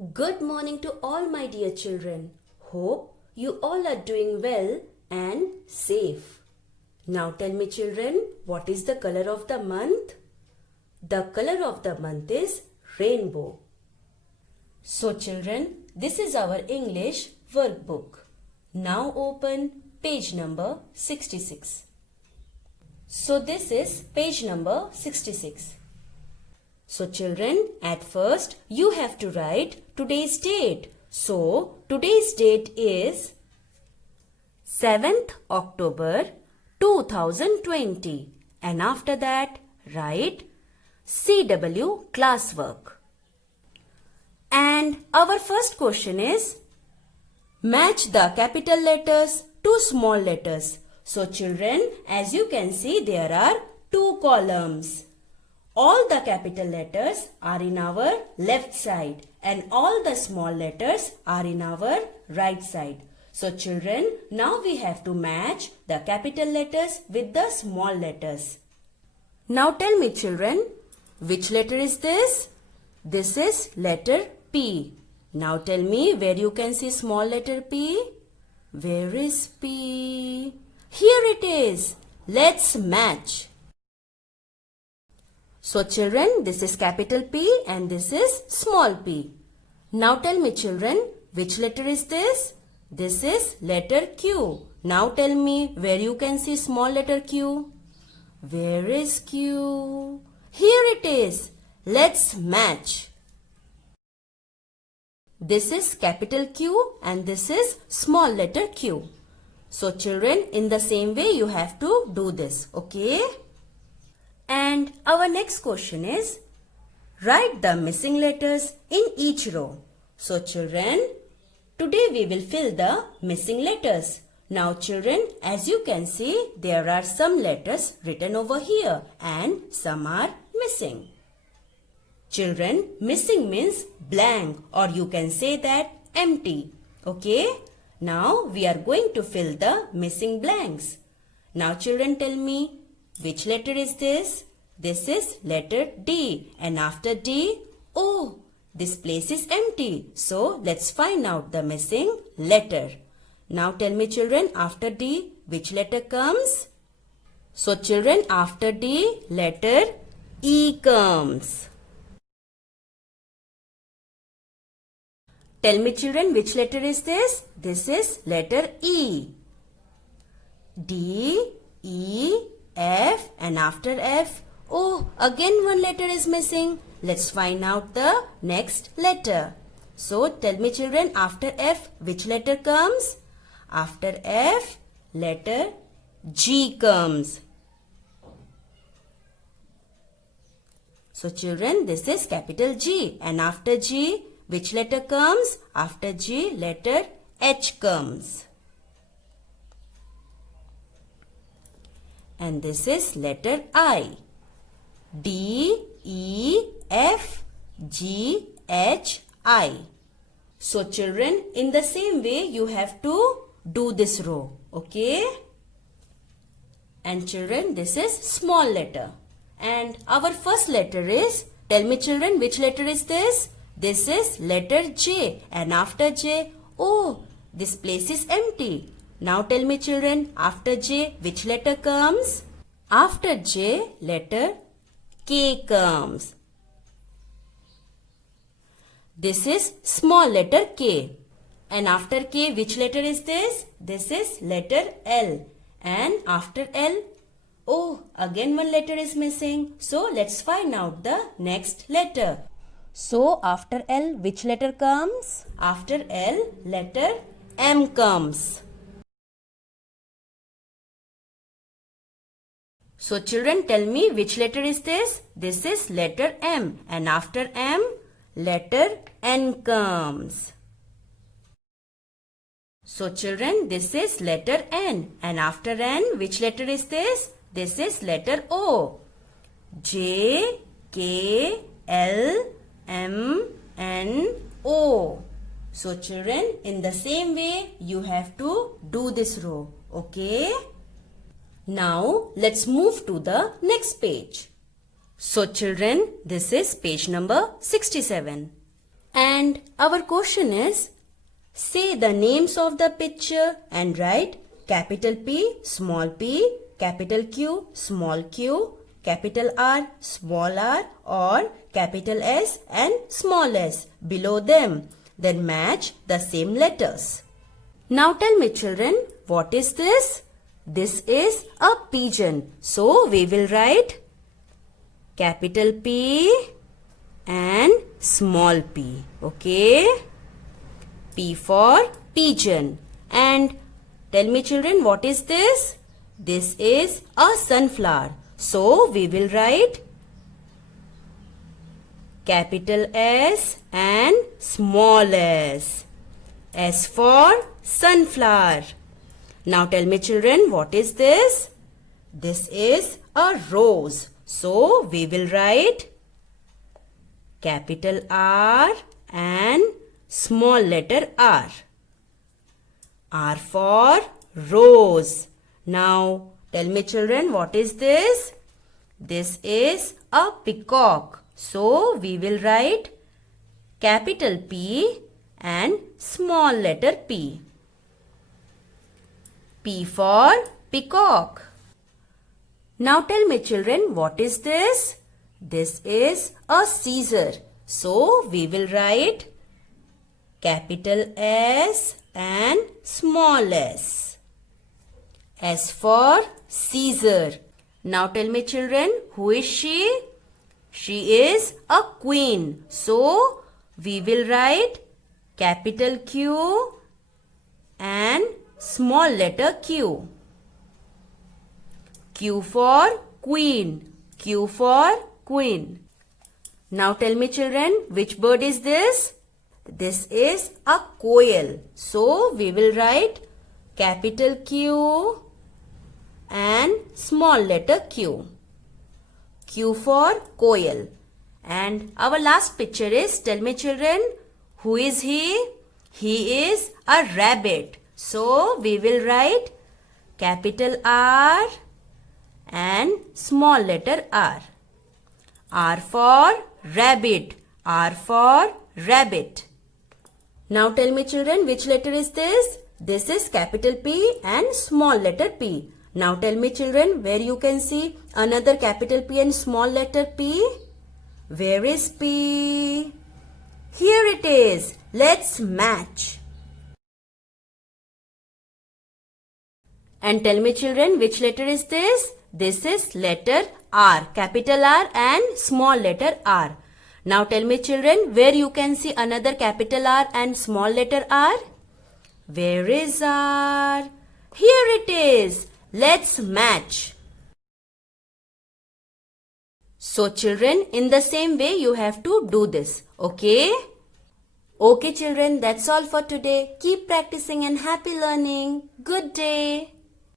Good morning to all my dear children. Hope you all are doing well and safe. Now tell me children, what is the color of the month? The color of the month is rainbow. So children, this is our English workbook. Now open page number 66. So this is page number 66. So children, at first you have to write today's date. So today's date is 7th October 2020. And after that write CW classwork. And our first question is match the capital letters to small letters. So children, as you can see, there are two columns. All the capital letters are in our left side and all the small letters are in our right side. So children, now we have to match the capital letters with the small letters. Now tell me children, which letter is this? This is letter P. Now tell me where you can see small letter P. Where is P? Here it is. Let's match. So children, this is capital P and this is small p. Now tell me children, which letter is this? This is letter Q. Now tell me where you can see small letter Q. Where is Q? Here it is. Let's match. This is capital Q and this is small letter Q. So children, in the same way you have to do this, okay? And our next question is, write the missing letters in each row. So children, today we will fill the missing letters. Now children, as you can see, there are some letters written over here and some are missing. Children, missing means blank or you can say that empty. Okay? Now we are going to fill the missing blanks. Now children, tell me, which letter is this? This is letter D. And after D, oh, this place is empty. So let's find out the missing letter. Now tell me children, after D, which letter comes? So children, after D, letter E comes. Tell me children, which letter is this? This is letter E. D, E, F, and after F, oh, again one letter is missing. Let's find out the next letter. So tell me children, after F, which letter comes? After F, letter G comes. So children, this is capital G. And after G, which letter comes? After G, letter H comes. And this is letter I. D, E, F, G, H, I. So children, in the same way you have to do this row. Okay? And children, this is small letter. And our first letter is, tell me children, which letter is this? This is letter J. And after J, oh, this place is empty. Now tell me children, after J, which letter comes? After J, letter K comes. This is small letter K. And after K, which letter is this? This is letter L. And after L, oh, again one letter is missing. So let's find out the next letter. So after L, which letter comes? After L, letter M comes. So children, tell me which letter is this? This is letter M. And after M, letter N comes. So children, this is letter N. And after N, which letter is this? This is letter O. J, K, L, M, N, O. So children, in the same way, you have to do this row. Okay? Now, let's move to the next page. So children, this is page number 67. And our question is, say the names of the picture and write capital P, small p, capital Q, small q, capital R, small r or capital S and small s below them. Then match the same letters. Now tell me children, what is this? This is a pigeon. So we will write capital P and small p. Okay? P for pigeon. And tell me children, what is this? This is a sunflower. So we will write capital S and small s. S for sunflower. Now tell me children, what is this? This is a rose. So we will write capital R and small letter r. R for rose. Now tell me children, what is this? This is a peacock. So we will write capital P and small letter p. P for peacock. Now tell me children, what is this? This is a Caesar. So we will write capital S and small s. S for Caesar. Now tell me children, who is she? She is a queen. So we will write capital Q and small letter q. Q for queen. Q for queen. Now tell me children, which bird is this? This is a quail. So we will write capital Q and small letter q. Q for quail. And our last picture is, tell me children, who is he? He is a rabbit. So we will write capital R and small letter r. R for rabbit. R for rabbit. Now tell me children, which letter is this? This is capital P and small letter p. Now tell me children, where you can see another capital P and small letter p? Where is P? Here it is. Let's match. And tell me children, which letter is this? This is letter R, capital R and small letter r. Now tell me children, where you can see another capital R and small letter r? Where is R? Here it is. Let's match. So children, in the same way you have to do this. Okay? Okay children, that's all for today. Keep practicing and happy learning. Good day.